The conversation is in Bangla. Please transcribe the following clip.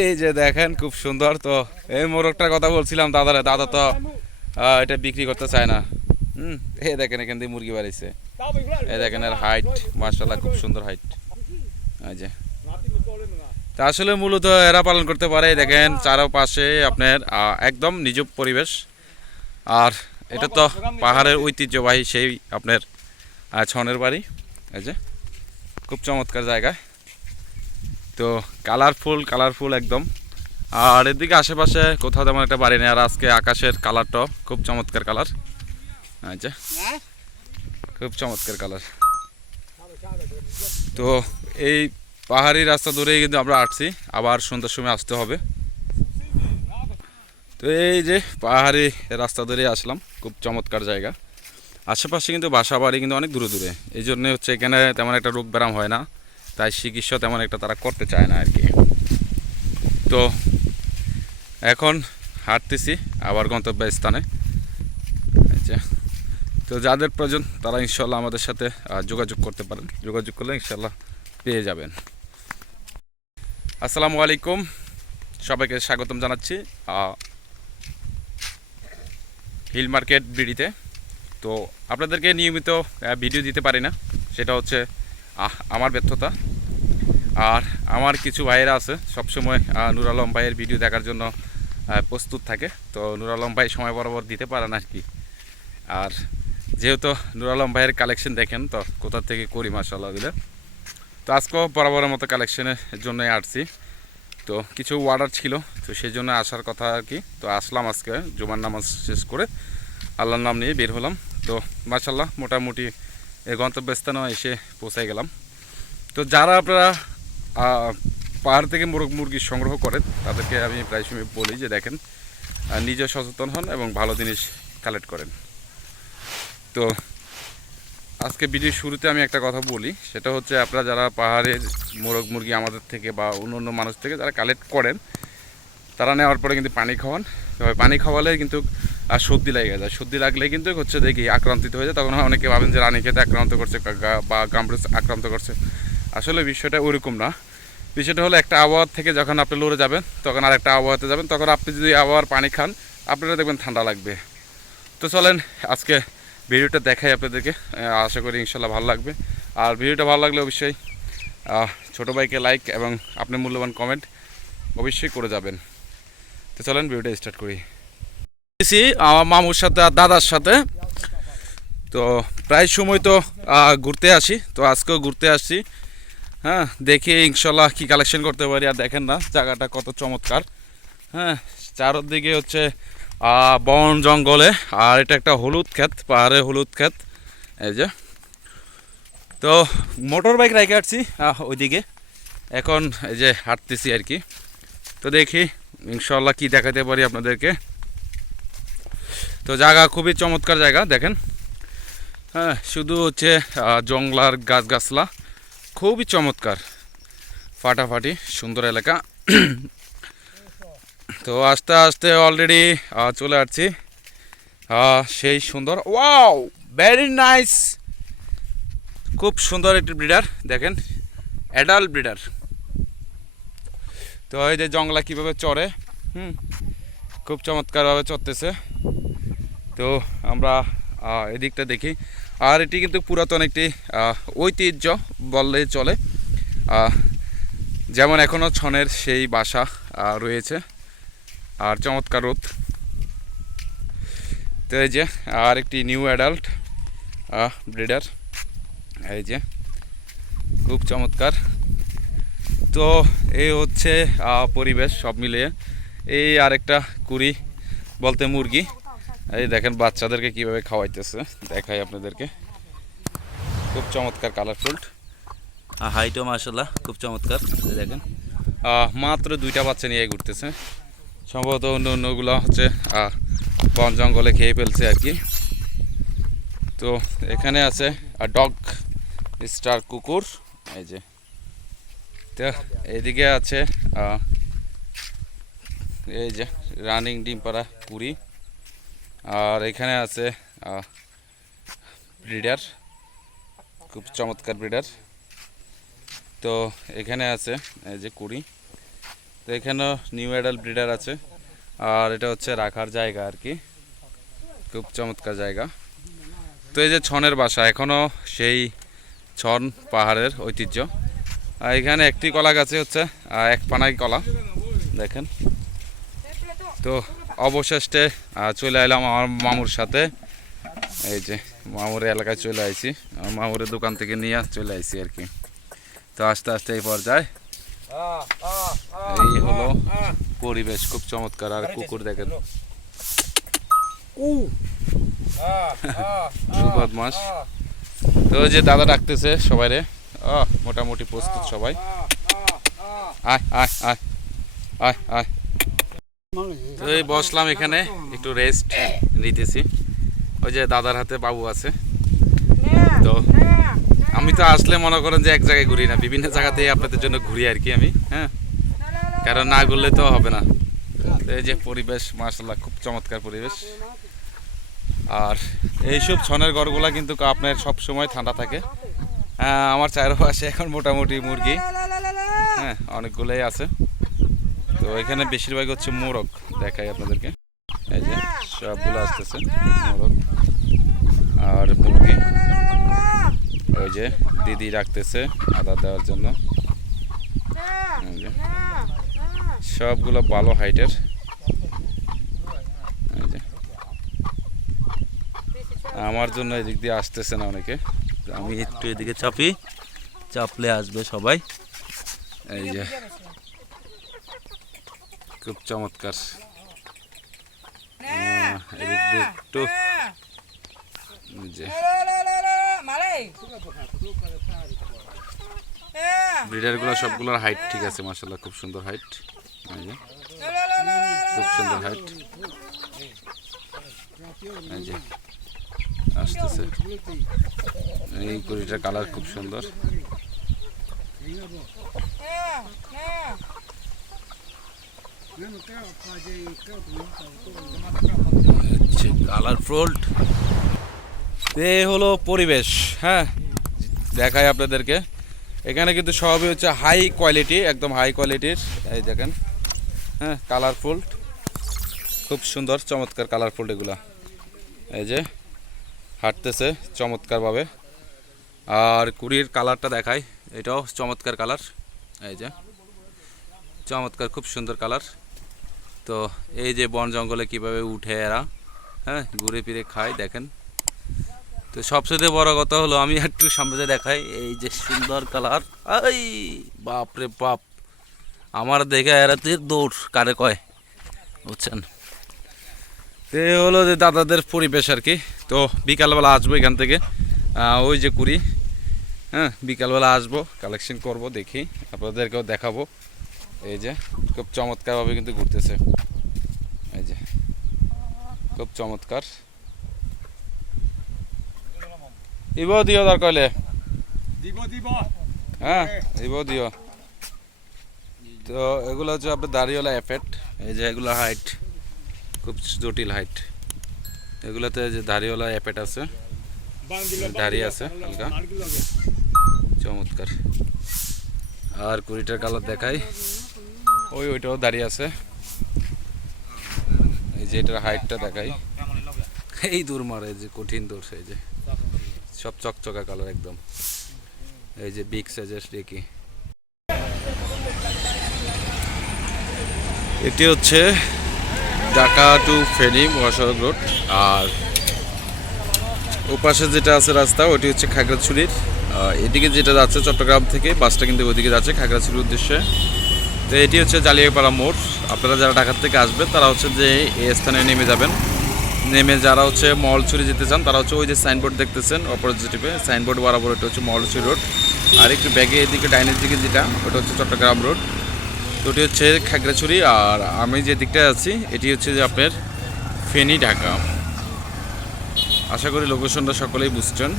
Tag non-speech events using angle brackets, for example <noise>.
এই যে দেখেন, খুব সুন্দর। তো এই মোরগটার কথা বলছিলাম দাদারা। দাদা তো এটা বিক্রি করতে চায় না। হুম, এই দেখেন, এখান দিয়ে মুরগি বাড়িছে এই দেখেন, এর হাইট মার্শাল্লাহ খুব সুন্দর হাইট যে। তা আসলে মূলত এরা পালন করতে পারে দেখেন, চারপাশে আপনার একদম নিজ পরিবেশ। আর এটা তো পাহাড়ের ঐতিহ্যবাহী সেই আপনার ছনের বাড়ি। এই যে, খুব চমৎকার জায়গা। তো কালারফুল কালারফুল একদম। আর এদিকে আশেপাশে কোথাও তেমন একটা বাড়ি নেই। আর আজকে আকাশের কালারটাও খুব চমৎকার কালার আচ্ছা খুব চমৎকার কালার তো এই পাহাড়ি রাস্তা ধরেই কিন্তু আমরা আসছি। আবার সন্ধ্যার সময় আসতে হবে। তো এই যে পাহাড়ি রাস্তা ধরে আসলাম। খুব চমৎকার জায়গা। আশেপাশে কিন্তু বাসা বাড়ি কিন্তু অনেক দূরে দূরে। এই জন্যে হচ্ছে এখানে তেমন একটা রোগ ব্যায়াম হয় না। তাই চিকিৎসা তেমন একটা তারা করতে চায় না আর কি তো এখন হাঁটতেছি আবার গন্তব্যস্থানে। আচ্ছা তো যাদের প্রয়োজন তারা ইনশাল্লাহ আমাদের সাথে যোগাযোগ করতে পারেন। যোগাযোগ করলে ইনশাল্লাহ পেয়ে যাবেন। আসসালামু আলাইকুম। সবাইকে স্বাগতম জানাচ্ছি হিল মার্কেট বিডিতে। তো আপনাদেরকে নিয়মিত ভিডিও দিতে পারি না, সেটা হচ্ছে আমার ব্যর্থতা। আর আমার কিছু ভাইয়েরা আছে, সবসময় নুর আলম ভাইয়ের ভিডিও দেখার জন্য প্রস্তুত থাকে। তো নুর আলম ভাই সময় বরাবর দিতে পারে না আর কি আর যেহেতু নুর আলম ভাইয়ের কালেকশন দেখেন, তো কোথা থেকে করি মাসাল্লাহ দিলে। তো আজকেও বরাবরের মতো কালেকশনের জন্যই আসছি। তো কিছু অর্ডার ছিল, তো সেই জন্য আসার কথা আর কি তো আসলাম আজকে, জুমার নামাজ শেষ করে আল্লাহর নাম নিয়ে বের হলাম। তো মাসাল্লাহ মোটামুটি এই গন্তব্যস্থানে এসে পৌঁছাই গেলাম। তো যারা আপনারা পাহাড় থেকে মুরগ মুরগি সংগ্রহ করেন, তাদেরকে আমি প্রায় সময় বলি যে দেখেন নিজে সচেতন হন এবং ভালো জিনিস কালেক্ট করেন। তো আজকে ভিডিওর শুরুতে আমি একটা কথা বলি, সেটা হচ্ছে আপনারা যারা পাহাড়ের মোরগ মুরগি আমাদের থেকে বা অন্য অন্য মানুষ থেকে যারা কালেক্ট করেন, তারা নেওয়ার পরে কিন্তু পানি খাওয়ান। তবে পানি খাওয়ালে কিন্তু আর সর্দি লেগে যায়। সর্দি লাগলে কিন্তু হচ্ছে দেখি আক্রান্তিত হয়ে যায়। তখন অনেকে ভাবেন যে, রানী খেতে আক্রান্ত করছে বা গাম্বুজ আক্রান্ত করছে। আসলে বিষয়টা ওরকম না। বিষয়টা হলো একটা আবহাওয়া থেকে যখন আপনি লড়ে যাবেন, তখন আর একটা আবহাওয়াতে যাবেন। তখন আপনি যদি আবহাওয়ার পানি খান, আপনারা দেখবেন ঠান্ডা লাগবে। তো চলেন, আজকে ভিডিওটা দেখাই আপনাদেরকে। আশা করি ইনশাল্লাহ ভালো লাগবে। আর ভিডিওটা ভালো লাগলে অবশ্যই ছোট ভাইকে লাইক এবং আপনার মূল্যবান কমেন্ট অবশ্যই করে যাবেন। তো চলেন, ভিডিওটা স্টার্ট করি। এসেছি, আমার মামুর সাথে আর দাদার সাথে। তো প্রায় সময় তো ঘুরতে আসি, তো আজকেও ঘুরতে আসছি। হ্যাঁ দেখি ইনশাল্লাহ কি কালেকশন করতে পারি, আর দেখেন না, জায়গাটা কত চমৎকার। হ্যাঁ চারদিকে হচ্ছে বন জঙ্গলে, আর এটা একটা হলুদ ক্ষেত, পাহাড়ে হলুদ ক্ষেত। এই যে। তো মোটর বাইক রাইকে আসছি ওইদিকে। এখন এই যে হাঁটতেছি আর কি। তো দেখি, ইনশাল্লাহ কি দেখাতে পারি আপনাদেরকে। তো জায়গা খুবই চমৎকার জায়গা, দেখেন। হ্যাঁ শুধু হচ্ছে জংলার গাছগাছলা, খুবই চমৎকার। ফাটাফাটি, সুন্দর এলাকা। <clears throat> তো আস্তে আস্তে অলরেডি চলে আসছি। সেই সুন্দর ওয়াও ভেরি নাইস খুব সুন্দর একটি ব্রিডার দেখেন অ্যাডাল্ট ব্রিডার তো এই যে জংলা কীভাবে চড়ে, হুম, খুব চমৎকারভাবে চড়তেছে। তো আমরা এদিকটা দেখি। আর এটি কিন্তু পুরাতন একটি ঐতিহ্য বললেই চলে। যেমন এখনও ছনের সেই বাসা রয়েছে। আর চমৎকার রোদ। তো এই যে, আর একটি নিউ অ্যাডাল্ট ব্রিডার। এই যে, খুব চমৎকার। তো এই হচ্ছে পরিবেশ সব মিলিয়ে। এই আরেকটা কুড়ি বলতে মুরগি। এই দেখেন বাচ্চাদেরকে কীভাবে খাওয়াইতেছে দেখাই আপনাদেরকে। খুব চমৎকার কালারফুল হাইটও মাসাল্লাহ খুব চমৎকার দেখেন। মাত্র দুইটা বাচ্চা নিয়ে ঘুরতেছে। সম্ভবত অন্য অন্যগুলো হচ্ছে বন জঙ্গলে খেয়ে ফেলছে আর কি। তো এখানে আছে ডগ স্টার কুকুর এই যে। তো এদিকে আছে এই যে রানিং ডিম পাড়া পুরি আর এখানে আছে ব্রিডার খুব চমৎকার ব্রিডার তো এখানে আছে, এই যে কুড়ি। তো এখানেও নিউ অ্যাডাল ব্রিডার আছে, আর এটা হচ্ছে রাখার জায়গা আর কি। খুব চমৎকার জায়গা। তো এই যে ছনের বাসা এখনও সেই ছন পাহাড়ের ঐতিহ্য। আর এখানে একটি কলা গাছে হচ্ছে এক পানাই কলা, দেখেন। তো অবশেষে চলে এলাম আমার মামুর সাথে। এই যে মামুর এলাকায় চলে আইছি। আমার মামুরের দোকান থেকে নিয়ে চলে আইছি আর কি। তো আস্তে আস্তে এই পর্যায়ে। এই হলো পরিবেশ খুব চমৎকার। আর কুকুর দেখেন। বদমাস তো ওই যে দাদা ডাকতেছে সবাই রে ও মোটামুটি প্রস্তুত সবাই। আয় আয় আয়। আয় আয়। এই বসলাম এখানে একটু রেস্ট নিতেছি। ওই যে দাদার হাতে বাবু আছে। তো আমি তো আসলে মনে করেন যে এক জায়গায় ঘুরি না বিভিন্ন জায়গাতেই আপনাদের জন্য ঘুরি আর কি আমি হ্যাঁ? কারণ না ঘুরলে তো হবে না। এই যে পরিবেশ মার্শাল্লাহ খুব চমৎকার পরিবেশ। আর এইসব ছনের ঘরগুলা কিন্তু আপনার সব সময় ঠান্ডা থাকে। হ্যাঁ, আমার চারপাশে এখন মোটামুটি মুরগি। হ্যাঁ অনেকগুলোই আছে। তো এখানে বেশিরভাগ হচ্ছে মোরগ দেখাই আপনাদেরকে। এই যে সবগুলো আসতেছে, মোরগ আর মুরগি। ওই যে দিদি রাখতেছে আদা দেওয়ার জন্য। সবগুলো ভালো হাইটের। আমার জন্য এদিক দিয়ে আসতেছে না অনেকে। আমি একটু এদিকে চাপি, চাপলে আসবে সবাই। এই যে খুব চমৎকার। একটু। ব্রিডারগুলো সবগুলোর হাইট ঠিক আছে মাসাল্লাহ খুব সুন্দর হাইট খুব সুন্দর হাইট আসতেছে। এই কুড়িটার কালার খুব সুন্দর। কালারফুল এ হলো পরিবেশ হ্যাঁ? দেখাই আপনাদেরকে। এখানে কিন্তু সবই হচ্ছে হাই কোয়ালিটি একদম হাই কোয়ালিটির এই দেখেন হ্যাঁ কালারফুল খুব সুন্দর, চমৎকার কালারফুল এগুলা। এই যে, হাঁটতেছে চমৎকারভাবে। আর কুড়ির কালারটা দেখায় এটাও চমৎকার কালার এই যে, চমৎকার, খুব সুন্দর কালার তো এই যে বন জঙ্গলে কীভাবে উঠে এরা হ্যাঁ ঘুরে ফিরে খায়, দেখেন। তো সবচেয়ে বড় কথা হলো, আমি একটু সামনে দেখাই, এই যে সুন্দর কালার এই বাপ রে বাপ। আমার দেখে এরাতে দৌড় কারে কয়, বুঝছেন? তো হলো যে দাদাদের পরিবেশ আর কি। তো বিকালবেলা আসব এখান থেকে। ওই যে কুড়ি হ্যাঁ বিকালবেলা আসব কালেকশন করব, দেখি, আপনাদেরকেও দেখাবো। এই যে খুব চমৎকারভাবে কিন্তু ঘুরতেছে। এই যে খুব চমৎকার। ইব দিও দরকার হলে দিব দিব। হ্যাঁ ইব দিও। তো এগুলো হচ্ছে আপনার দাড়িওয়ালা এফেক্ট এই যে এগুলো হাইট খুব জটিল হাইট এগুলোতে যে দাড়িওয়ালা এফেক্ট আছে দাড়ি আছে হালকা। চমৎকার। আর কুড়িটার কালার দেখাই। ওই ওইটাও দাঁড়িয়ে আছে। এই যে এটার হাইটটা দেখাই। এই দূর মারে যে কঠিন দূর, এই যে। সব চকচকা কালার একদম। এই যে বিগ সাইজের রেকি। এটি হচ্ছে ঢাকা টু ফেনী মহাসড়ক রোড। আর ওপাশে যেটা আছে রাস্তা, ওটি হচ্ছে খাগড়াছড়ির। এদিকে যেটা যাচ্ছে চট্টগ্রাম থেকে, বাসটা কিন্তু ওইদিকে যাচ্ছে খাগড়াছড়ির উদ্দেশ্যে। তো এটি হচ্ছে জালিয়াপাড়া মোড়। আপনারা যারা ঢাকার থেকে আসবেন, তারা হচ্ছে যে এই স্থানে নেমে যাবেন। নেমে যারা হচ্ছে মহলছড়ি যেতে চান, তারা হচ্ছে ওই যে সাইনবোর্ড দেখতেছেন অপোজিটিভে সাইনবোর্ড বরাবর এটা হচ্ছে মহলছড়ি রোড আর একটু ব্যাগে এদিকে ডাইনের দিকে যেটা, ওটা হচ্ছে চট্টগ্রাম রোড তো ওটি হচ্ছে খাগড়াছড়ি আর আমি যে দিকটায় আছি, এটি হচ্ছে যে আপনার ফেনী ঢাকা। আশা করি লোকেশনটা সকলেই বুঝছেন।